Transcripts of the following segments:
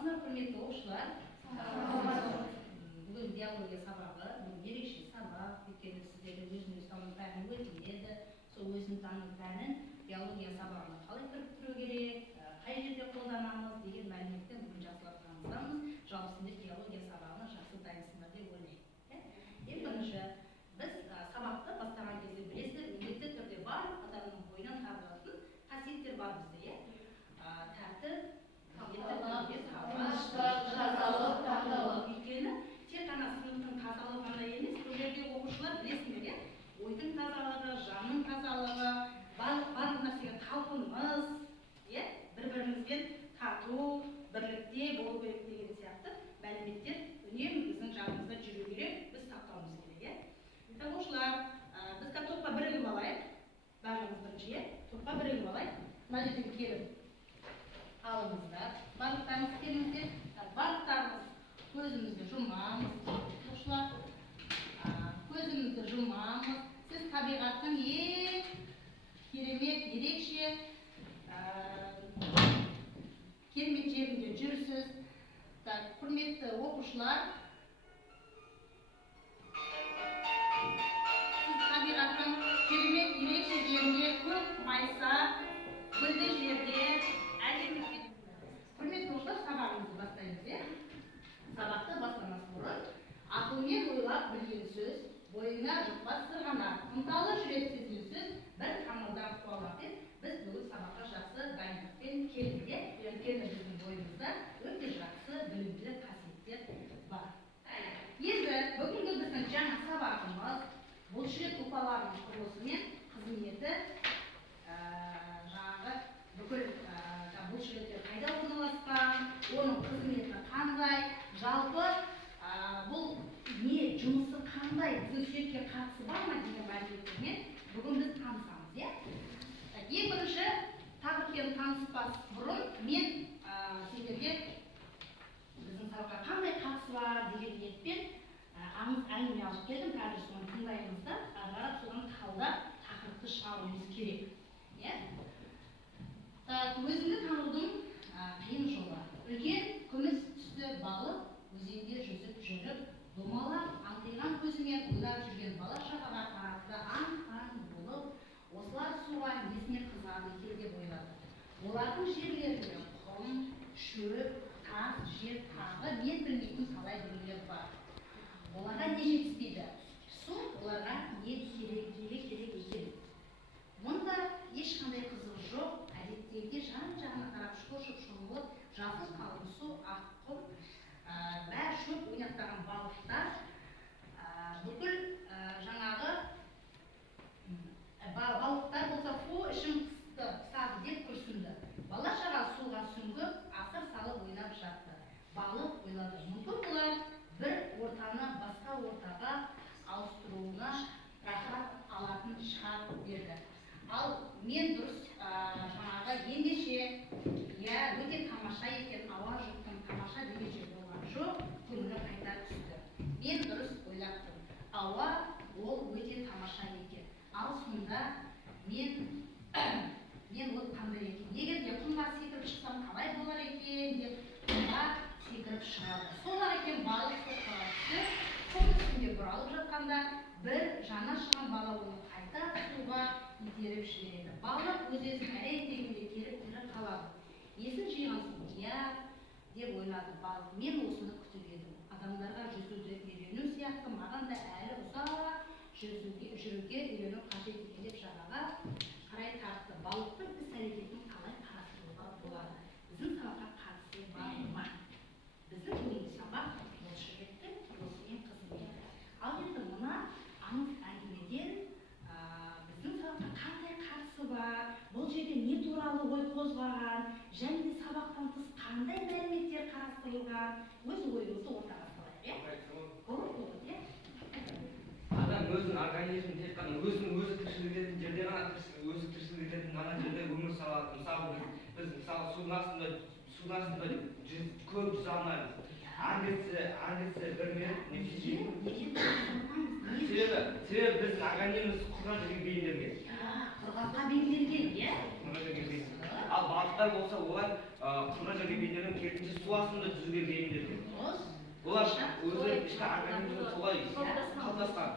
саламатсыздар, құрметті оқушылар. Бүгін биология сабағы, бұл ерекше сабақ, өйткені сіздерге өзін-өз тану пәні өтіледі. Сол өзін тану пәнін биология сабағына қалай кіріктіру керек, қай жерде қолданамыз деген мәліметтен бүгін жақсылап танысамыз. Жалпы сіздер биология сабағына жақсы дайынсыңдар деп ойлаймын. Ең бірінші, біз сабақты бастаған кезде білесіздер, міндетті түрде барлық адамның бойынан табылатын қасиеттер бар бізде, тәртіп, өйткені тек қана сыныптың тазалығы ғана емес, бұл жерде оқушылар білесіңдер, ойдың тазалығы, жанның тазалығы, барлық нәрсеге талпыныс, бір-бірімізбен тату, бірлікте болу керек деген сияқты мәліметтер үнемі біздің жанымызда жүру керек, біз сақтауымыз керек. Оқушылар, біз топқа бірігіп алайық, барлығымыз бірінші, топқа бірігіп алайық. Мына жерден келіп алыңыздар, барлықтарыңыз келіңіздер, барлықтарыңыз көзімізді жұмамыз, оқушылар, көзімізді жұмамыз. Сіз табиғаттың ең керемет, ерекше, керемет жерінде жүрсіз. Құрметті оқушылар, сіз табиғаттың керемет, ерекше жерінде, көк майса, гүлді жерде, құрметті оқушылар, сабағымызды бастаймыз. Сабақты бастамас бұрын ақылмен ойлап білген сөз, бойына жұқпас сырғанақ, ынталы жүрек сезілу сөз, бір қамалдан қуалап деп, біз бүгін сабаққа жақсы дайындықпен келдік. Өйткені біздің бойымызда өте жақсы білімді қасиеттер бар. Енді бүгінгі біздің жаңа сабағымыз бұлшық ұлпаларының құрылысы мен қызметі, жаңағы бүкіл бұлшық қайда орналасқан, оның қызметі қандай, жалпы бұл не жұмысы қандай, біздің сүйекке қатысы бар ма деген мәліметтермен бүгін біз танысамыз. Ең бірінші тақырыппен таныспас бұрын мен сендерге біздің сабаққа қандай қатысы бар деген ниетпен әңгіме алып келдім. Қазір соны тыңдаймыз да, ары соған талдап тақырыпты шығаруымыз керек. Өзіңді танудың қиын жолы. Үлкен күміс түсті балық өзенде жүзіп жүріп, домалап, аңқиған көзімен ойлап жүрген бала-шағаға қарапты аң-аң болып, осылар суға несіне қызады екен деп ойлады. Олардың жерлерінде құм, шөп, тас, жер тағы мен білмейтін талай дүниелер бар. Оларға не жетіспейді? Су оларға не керек екен? Мұнда ешқандай қызығы жоқ, әдеттегідей жан-жағына қарап шошып-шомылып, жасыл қалың су, ақ құм, бәрі шөп ойнақтаған балықтар, бүкіл жаңағы балықтар болса, фу, ішім қысады деп күрсінді. Бала-шаға суға сүңгіп, асыр салып ойнап жатты. Балық ойлады, мүмкін бұлар бір ортаны басқа ортаға ауыстыруына рахат алатын шығар деді. Ал мен дұрыс жаңағы ендеше, өте тамаша екен, ауа жұттың тамаша дегенше болған жоқ, көңілі қайта түсті. Мен дұрыс ойлаптым, ауа ол өте тамаша екен. Ал сонда мен ол қандай екен? Егер де құмға секіріп шықсам қалай болар екен деп құмға секіріп шығады. Солар екен балық соққыға түсіп, құм үстінде бұралып жатқанда бір жаны ашыған бала оны қайта суға итеріп жібереді. Балық өз-өзін әрекетінде келіп тірі қалады. Есін жиған соң, деп ойлады балық, мен осыны күтіп едім. Адамдарға жүзуді үйрену сияқты маған да әлі ұзақ жүруге үйрену қажет екен деп жағаға қарай тартты. Балықтың іс-әрекетін қалай қарастыруға болады? Біздің сабаққа қатысы бар ма? Біздің бүгінгі сабақ бұлшықеттің құрылысы мен қызметі. Ал енді мына аңыз әңгімеден біздің сабаққа қандай қатысы бар, бұл жерде не туралы ой қозғаған, және де сабақтан тыс қандай мәліметтер қарастырылған, өз ойыңызды ортаға салайық. Адам өзінің организмін тек қана өзі тіршілік ететін жерде ғана өзі тіршілік ететін ғана жерде өмір сүреді. Мысалы біз судың астында көп жүзе алмаймыз. Аңгетсе бір минут себебі біздің организміміз құрғақ жерге бейімделген. құрғаққа белгіленген, иә? Құрғақ жерге бейімделген. Ал балықтар болса, олар құрғақ жерге бейімделген, керісінше су астында жүзуге бейімделген. Олар өздері ішкі организмі солай қалыптасқан.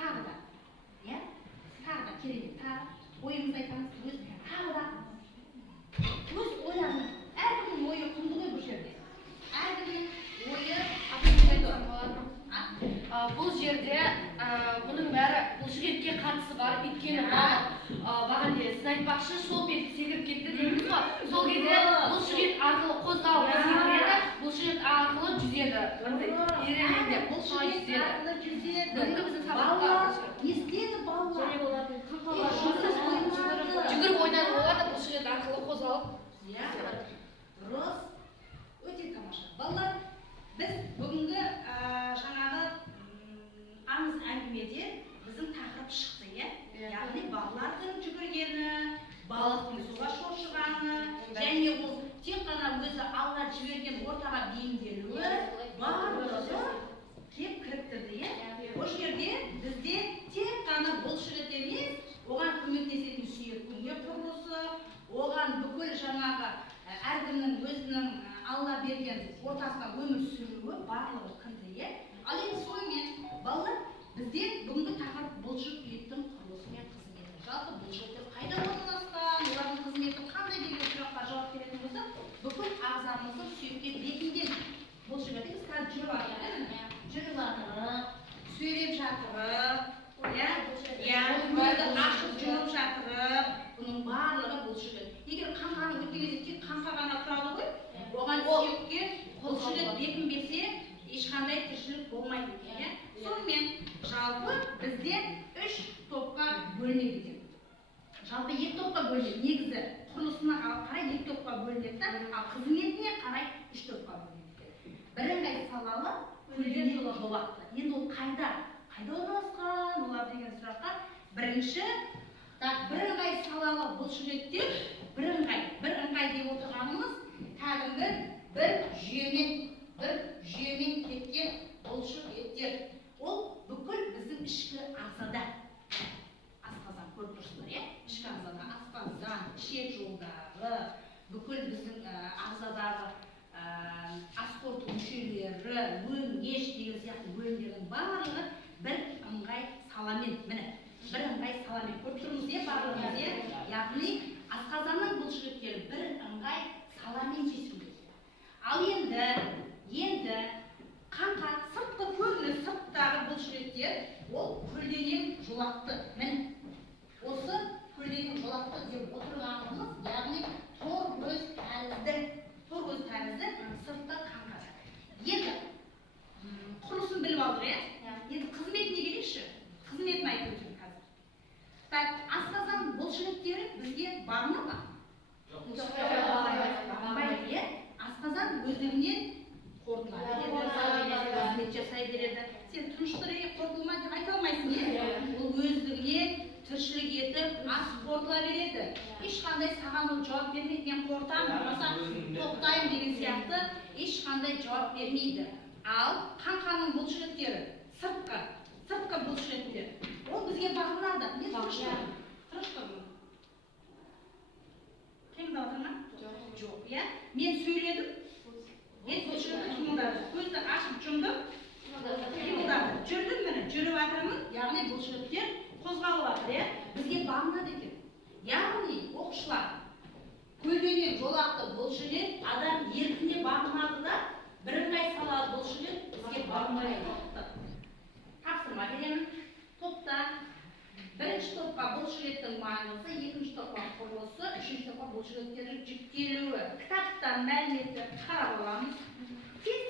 Тағы да, иә? Тағы да керемет, тағы ойымызды айтамыз, тағы да өз ойларының, әркімнің ойы құнды ғой бұл жерде. Әркімнің ойы бұл жерде бұның бәрі бұлшықетке қатысы бар. Өйткені баған сіз айтпақшы сол бет секіріп кетті дейміз ғой. Сол кезде бұлшықет арқылы қозғалып секіреді, бұлшықет арқылы жүзеді. Ирелеңдеп бұлшықет арқылы жүзеді. Бүгінгі біздің сабақта не істеді балалар? жүгіріп ойнады, олар да бұлшықет арқылы қозғалып. Дұрыс, өте тамаша. Балалар, біз бүгінгі жаңағы аңыз әңгімеде біздің тақырып шықты, иә? Яғни балалардың жүгіргені, балықтың суға шошығаны, және ол тек қана өзі Алла жіберген ортаға бейімделуі барлығы кеп кіріктірді, иә? Ол жерде бізде тек қана бұлшықет емес, оған көмектесетін сүйек күнге құрылысы, оған бүкіл жаңағы әркімнің өзінің Алла берген ортасына өмір сүруі барлығы кірді, иә? Ал енді сонымен балалар, бізде бүгінгі тақырып бұлшықеттің құрылысы мен қызметі. Жалпы бұлшықеттер қайда орналасқан, олардың қызметі қандай деген сұраққа жауап беретін болсақ, бүкіл ағзамыздың сүйекке бекінген бұлшықеттер қазір жүріп жатыр, жүріп жатыр, сөйлеп жатыр, көзді ашып жұмып жатыр, бұның барлығы бұлшықет. Егер қаңқаны өткен кезде тек қаңқа ғана тұрады ғой, оған сүйекке бұлшықет бекінбесе, ешқандай тіршілік болмайды екен. Сонымен жалпы бізде 3 топқа бөлінеді. Жалпы 2 топқа бөлінеді. Негізі құрылысына қарай 2 топқа бөлінеді, ал қызметіне қарай 3 топқа бөлінеді. Бірыңғай салалы, көлденең жолақты. Енді ол қайда орналасқан олар деген сұраққа бірінші бірыңғай салалы бұлшықеттер, бірыңғай деп отырғанымыз кәдімгі бір жүйемен кеткен бұлшықеттер. Ол бүкіл біздің ішкі ағзада, асқазан көріп тұрсыздар, иә? Ішкі ағзада асқазан, ішек жолдары, бүкіл біздің ағзадағы асқорыту мүшелері, өңеш деген сияқты бөлімдердің барлығы бірыңғай саламен, бірыңғай саламен көріп тұрмыз, иә, барлығымыз, иә? Яғни асқазанның бұлшықеттері бірыңғай саламен кесіледі. Ал енді қаңқа сыртқы көрініс, сырттағы бұлшықеттер, ол көлденең жолақты. Міне, осы көлденең жолақты деп отырғанымыз, яғни торкөз тәрізді сыртқы қаңқа. Енді құрылысын біліп алдық, иә? Енді қызметіне келейікші. Қызметін айтып өтейін қазір. Асқазан бұлшықеттері бізге бағына ма? Бағынбайды, иә? Асқазан өздігінен қорытылады, қызмет жасай береді. Сен тұншықтырып қорытылма деп айта алмайсың, иә? Ол өздігінен тіршілік етіп, ас қорытыла береді. Ешқандай саған ол жауап бермейтін қортам, тоқтайым деген сияқты ешқандай жауап бермейді. Ал қаңқаның бұлшықеттері, сыртқы бұлшықеттер, ол бізге бағынады. Не тырышқы бұл? Қиындап отыр ма? Жоқ, иә? Мен сөйледім, бұлшықетті қимылдады. Көзді ашып жұмдым, қимылдады. Жүрдім, міне, жүріп жатырмын, яғни бұлшықеттер қозғалып жатыр, иә? Бізге бағынады екен. Яғни оқушылар, көлденең жолақты бұлшықет адам еркіне бағынады да, бірыңғай салалы бұлшықет бізге бағынбайды. Тапсырма беремін. Топта бірінші топқа бұлшықеттің маңызы, екінші топқа құрылысы, үшінші топқа бұлшықеттердің жүктелуі. Кітаптан мәліметті қарап аламыз. Тез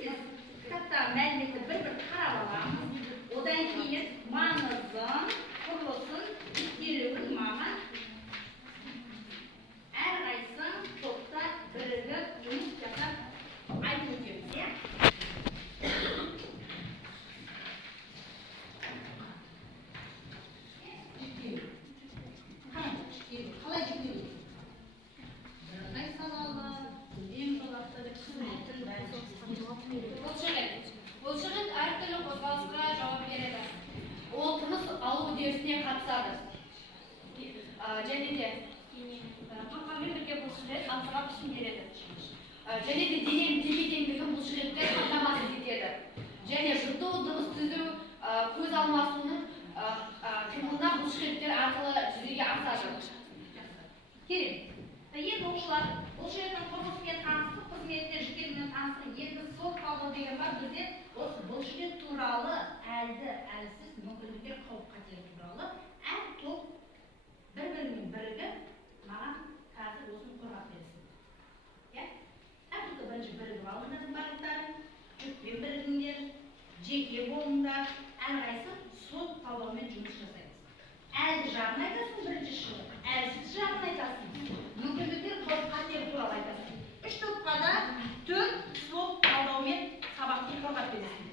кітаптан мәліметті бір қарап аламыз. Одан кейін маңызын, құрылысын, жүктелуін маған әрқайсысын топта бірігіп жұмыс жасап айтып өтеміз, иә? Қалай жүктелу? Бірыңғай салалы, көлденең жолақты қызметін Бұлшықет әртүрлі қозғалысқа жауап береді. Ол тыныс алу үдерісіне қатысады. бұлшықет ағзаға пішін береді. Және де дененің тепе-теңдігін бұлшықеттер қамтамасыз етеді. Және жұту, дыбыс түзу, көз алмасуының қимылына бұлшықеттер арқылы жүзеге асады. Керек. Енді оқушылар, бұлшықеттің құрылысымен танысып, қызметіне жүктелуімен танысып, енді сол талдау деген бар бізде осы бұлшықет туралы әлсіз мүмкіндіктер қауіп-қатері туралы әр топ бір-бірімен бірігіп маған қазір осыны қорғап берсін. Иә? Әр топта бірінші бірігіп алыңдар барлықтары, жүкпен бірігіңдер, жеке болыңдар, әрқайсысы сол талдаумен жұмыс жасаймыз. Әлді жағын айтасың бірінші жылы, әлсіз жағын айтасың, мүмкіндіктер қауіп-қатері туралы айтасың. Үш топқа да төрт сол талдаумен сабақты қорғап бересің.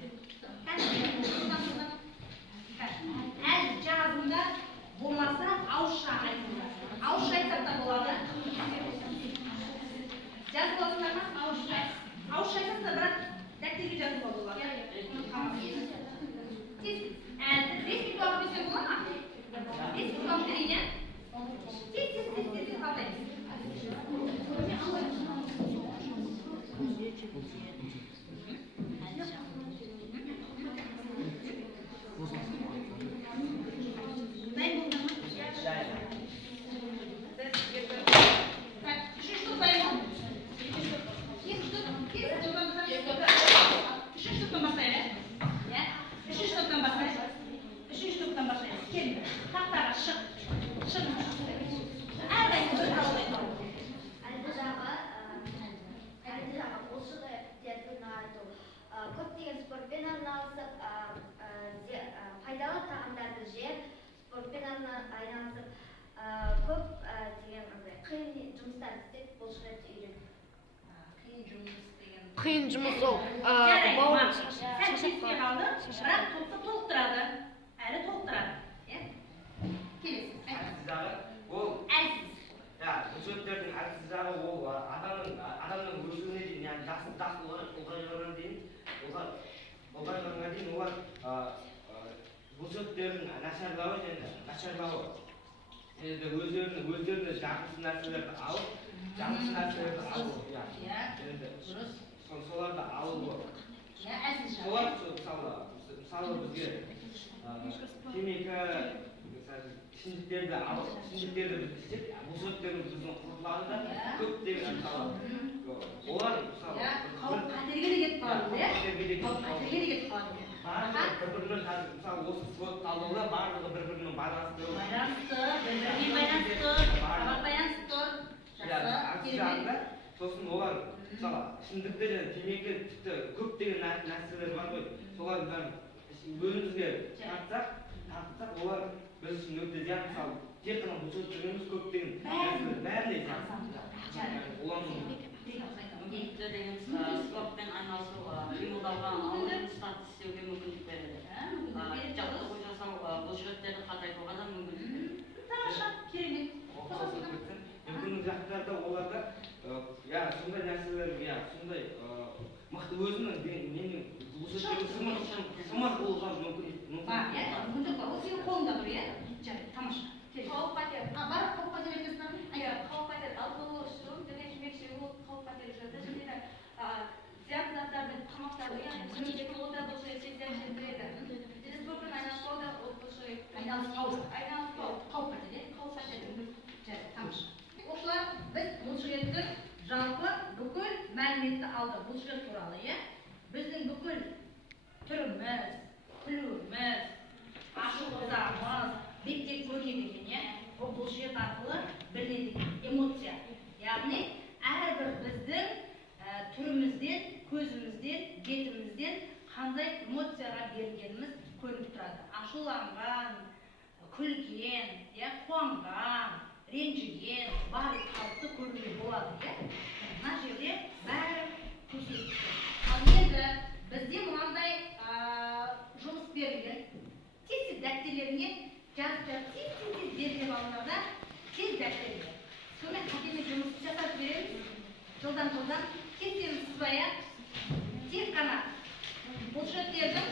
Әлді жағында болмаса ауызша айтыңдар. Ауызша айтсақ та болады. Жазып аласыңдар ма? Ауызша айтасыңдар, бірақ дәптерге жазуға болады. Әлді 5 минут уақыт берсек бола ма? 5 минут уақыт берейін, иә? Тез қалдаймыз. Көптеген спортпен айналысып, пайдалы тағамдарды жеп, спортпен айналысып, көп қиын жұмыстар істеп бұлшықетті үйреніп. Қиын жұмыс деген. Қиын жұмыс ол бауыр шашып қалды, бірақ топты толықтырады, әрі толықтырады. Келесі. Әлсіз жағы ол Әлсіз. Бұлшықеттердің әлсіз жағы ол адамның өсуіне дейін, яғни жасы ұлғайғанға дейін олар бұлшықеттердің нашарлауы өздеріне жағымсыз нәрселерді алып, соларды алу. Солар мысалы бізге темекі, ішімдіктерді алып, ішімдіктерді біз істеп, бұлшықеттердің біздің құртылады да көптеген олар қауіп-қатерге де кетіп қалады, қауіп-қатерге де кетіп қалады. Бір-бірімен мысалы осы свод талдауда барлығы бір-бірімен байланысты. Сосын олар мысалы ішімдіктер және темекі тіпті көптеген нәрселер бар ғой. Солардың бәрін өзімізге тартсақ, олар біз үшін өте зиян. Мысалы тек қана бұлшықеттер емес көптеген нәрселер бәріне зиян. Мүмкіндіктер деген спортпен айналысу, қимылдауға, ауыр жұмыстарды істеуге мүмкіндік береді. Жаттығу жасау, бұлшықеттерді қатайтуға да мүмкіндік береді. Тамаша, керемет. Мүмкін жақтарда оларда сондай нәрселер, сондай мықты өзінің менің бұлшықеттерім сымақ болуға мүмкіндік бар. Мүмкіндік бар. Ол сенің қолыңда тұр, иә? Жарайды, тамаша. Қауіп-қатер. Бар қауіп-қатер айтасың. Қауіп-қатер, алкоголь ішу, темекі шегу, қауіп-қатер жүрді. Және де зиян заттардың тамақтарды, яғни жемекте қолда бұлшықет зиян келтіреді. Және спортпен айналыспау да ол бұлшықет айналыспау. Қауіп-қатер, Қауіп-қатер. жарайды, тамаша. Оқушылар, біз бұлшықеттің жалпы бүкіл мәліметті алдық бұлшықет туралы, иә? Біздің бүкіл түріміз, күлуіміз, ашулымыз, бетте көрінеді екен, иә? Ол бұлшықет арқылы білінеді эмоция. Яғни әрбір біздің түрімізден, көзімізден, бетімізден қандай эмоцияға берілгеніміз көрініп тұрады. Ашуланған, күлген, қуанған, ренжіген, барлық қалыпты көруге болады, мына жерде бәрі көрсетілген. Ал енді бізде мынандай жұмыс берілген. Тез дәптерлеріне жазып тез берілген балаларда тез дәптерге. Сонымен қатемен жұмыс жасап береміз. Жылдан тез сызбая тек қана бұлшықеттердің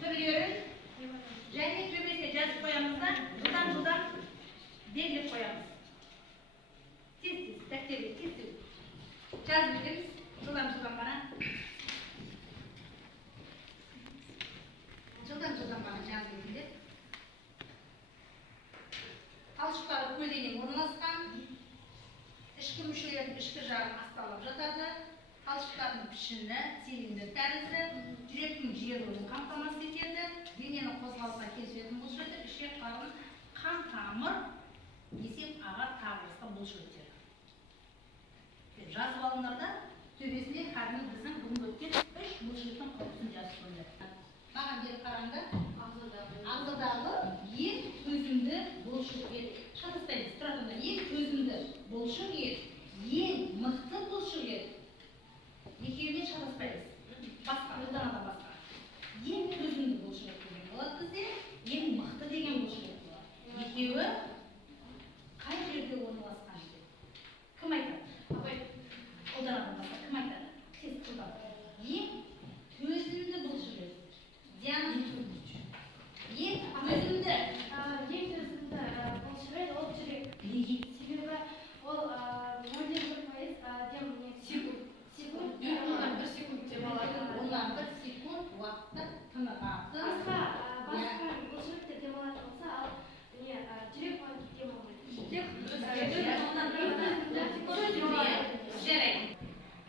түрлерін және төбесіне жазып қоямыз да жылдан белгілеп қоямыз. Тез дәптерге жазып өтеміз. Жылдан ғана. Жылдан ғана жазып өтіңдер. Талшықтары көлденең орналасқан. Ішкі мүшелердің ішкі жағын асталып жатады. Талшықтардың пішіні цилиндр тәрізді. Жүректің жиырылуын қамтамасыз етеді. Дененің қозғалысына келісетін бұлшық еттер, ішек қарын, қан тамыр, несеп ағар тағылысқа бұлшық еттер. Жазып алыңдар да төбесіне кәдімгі біздің бүгін өткен 3 бұлшық еттің құрылысын жазып қойды. Маған бері қараңдар. Ағзадағы ең төзімді бұлшық ет. Шатаспаймыз. Тұратында ең төзімді бұлшық ет, ең мықты бұлшық ет. Екеуіне шатаспаймыз. Басқа, одан да басқа. Ең төзімді бұлшық ет деген болады бізде, ең мықты деген бұлшық ет болады. Екеуі қай жерде орналасқан деп. Кім айтады? Абай. Одан да басқа кім айтады? Сіз қылдар. Ең төзімді бұлшық ет. Диана. Ең төзімді бұлшық ет ол жүрек. Неге? Себебі ол 0,1% секунд. Онан 1 секунд деп алады. Онан 1 секунд уақытта тынығады. Басқа бұлшық еттер деп алатын болса, ал жүрек оған кеткен болмайды.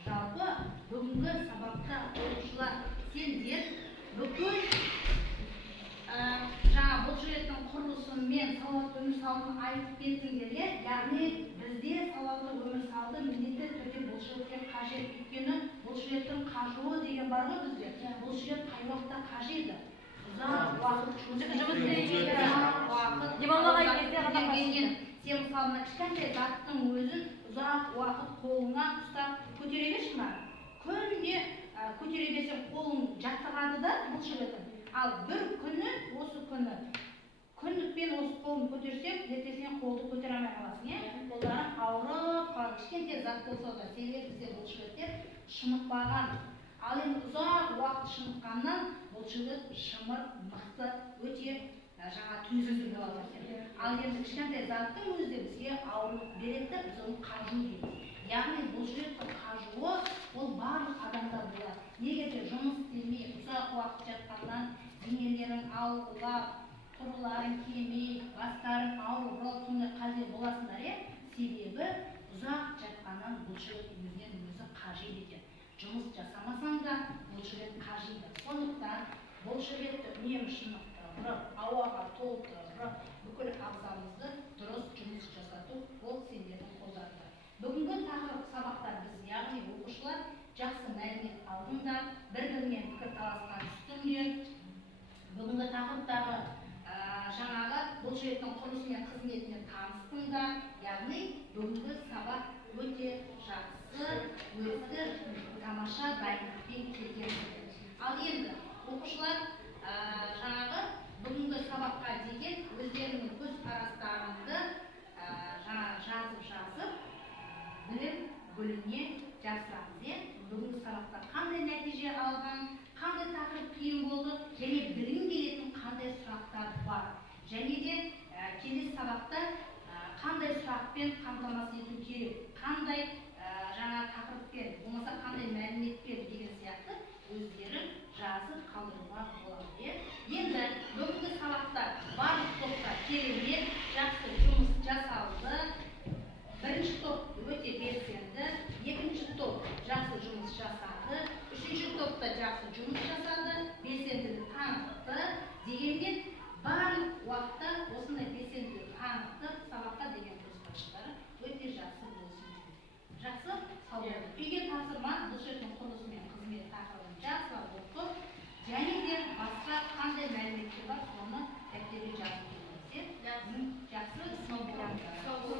Жалпы бүгінгі сабақта оқушылар сендер бүкіл жаңа бұлшық еттің құрылысы мен салауатты өмір салтын айтып бердіңдер. Яғни бізде салауатты өмір салты міндетті түрде бұлшық еттер қажет. Өйткені бұлшық еттің қажуы деген бар ғой бізде. Бұлшық ет қай уақытта қажиды? Ұзақ уақыт сен мысалына кішкентай заттың өзін ұзақ уақыт қолыңа ұстап көтере берші ма? Күнде көтере берсең қолың жаттығады да бұлшық етін. Ал бір күні осы күні күндікпен осы қолын көтерсең, ертесіне қолды көтере алмай қаласың, қолдарың ауырып қалады. Кішкентай зат болса да, себебі бізде бұлшық еттер шынықпаған. Ал енді ұзақ уақыт шыныққаннан бұлшық ет шымыр, мықты, өте жаңа төзімді болады. Ал енді кішкентай заттың өзі бізге ауырып береді, біз оны қажу дейміз. Яғни бұлшық еттің қажуы ол барлық адамда болады. Егерде жұмыс істемей, ұзақ уақыт жатқаннан денелерің ауырлап, құрыларың келмей, бастарың ауырып, сондай қажет боласыңдар, себебі ұзақ жатқаннан бұлшық ет өзінен өзі қажиды екен. Жұмыс жасамасаң да бұлшық ет қажиды. Сондықтан бұлшық етті үнемі шынықтырып, ауаға толтырып, бүкіл ағзамызды дұрыс жұмыс жасату ол сендердің қолдарыңда. Бүгінгі тақырып сабақтар біз, яғни оқушылар жақсы мәлімет алдыңдар, бір-бірімен пікір таласқан үстіңдер. Бүгінгі тақырыптағы жаңағы бұлшық еттің құрылысы мен қызметіне таныстыңдар. Яғни бүгінгі сабақ өте жақсы, өте тамаша дайындықпен келген. Ал енді оқушылар жаңағы бүгінгі сабаққа деген өздерінің көзқарастарыңды жазып білім бөліміне жақсырамыз. Бүгінгі сабақта қандай нәтиже алған, қандай тақырып қиын болды, және білім келетін қандай сұрақтар бар. Және де келесі сабақта қандай сұрақпен қамтамасыз ету керек, қандай жаңа тақырыппен, болмаса қандай мәліметпен деген сияқты өздері жазып қалдыруға болады. Енді бүгінгі сабақта барлық топта керемет, жақсы жұмыс жасалды. Бірінші топ өте белсенді, екінші топ жақсы жұмыс жасады, үшінші топта жақсы жұмыс жасады, белсенділік танытты. Дегенмен барлық уақытта осындай белсенділік танытты, сабаққа деген көзқарастары өте жақсы болсын. Жақсы, сау болыңыз. Үйге тапсырма бұлшық еттің құрылысы мен қызмет тақырыбын жақсылап оқып, және де басқа қандай мәліметтер бар, соны дәптерге жазып беріңіздер. Жақсы, сау болыңыздар.